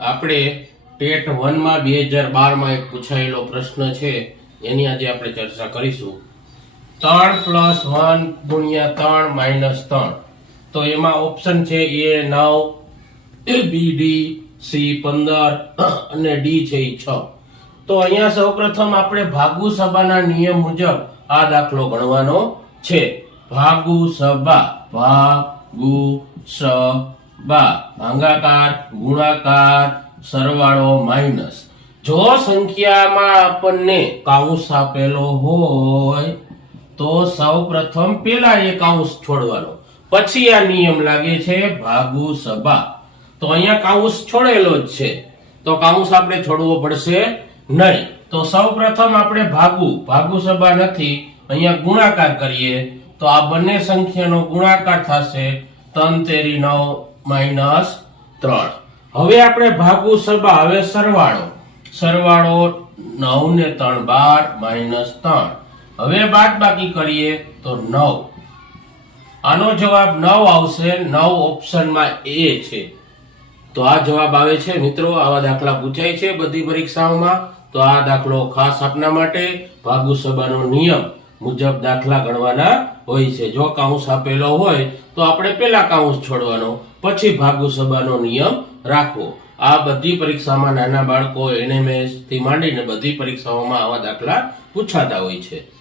આપણે ટેટ વનમાં બે હજાર બારમાં એક પૂછાયેલો પ્રશ્ન છે, એની આજે આપણે ચર્ચા કરીશું. ત્રણ પ્લસ વન ગુણ્યા ત્રણ માઇનસ ત્રણ. તો એમાં ઓપ્શન છે એ નવ, એ બી, ડી, સી પંદર અને ડી છે એ છ. તો અહીંયા સૌપ્રથમ આપણે ભાગુ સભાના નિયમ મુજબ આ દાખલો ગણવાનો છે. ભાગુ સભા ભાગુ સભા ભાગાકાર, ગુણાકાર, સરવાળો, માઇનસ. જો સંખ્યામાં આપણને કાઉસ આપેલો હોય, તો સૌ પ્રથમ પેલા એ કાઉસ છોડવાનો. પછી આ નિયમ લાગે છે ભાગુ સભા. તો અહીંયા કાઉસ છોડેલો જ છે. તો કાઉસ આપણે છોડવો પડશે નહીં. તો સૌ પ્રથમ આપણે ભાગુ. ભાગુ સભા નથી. અહીંયા ગુણાકાર કરીએ. તો આ બંને સંખ્યાનો ગુણાકાર થશે. ત્રણ તેરી નવ માઇનસ ત્રણ. હવે આપણે ભાગવું સભા હવે સરવાળો. સરવાળો નવ ને ત્રણ બાર માઇનસ ત્રણ. હવે બાદ બાકી કરીએ તો નવ. આનો જવાબ નવ આવશે. નવ ઓપ્શનમાં એ છે. તો આ જવાબ આવે છે. મિત્રો આવા દાખલા પૂછાય છે બધી પરીક્ષાઓમાં. તો આ દાખલો ખાસ આપના માટે. ભાગુ સભાનો નિયમ. મુજબ દાખલા ગણવાના હોય છે. જો કાઉન્સ આપેલો હોય, તો આપણે પેલા કાઉન્સ છોડવાનો, પછી ભાગુ સભાનો નિયમ રાખવો. આ બધી પરીક્ષામાં નાના બાળકો એનએમએસથી માંડીને બધી પરીક્ષાઓમાં આવા દાખલા પૂછાતા હોય છે.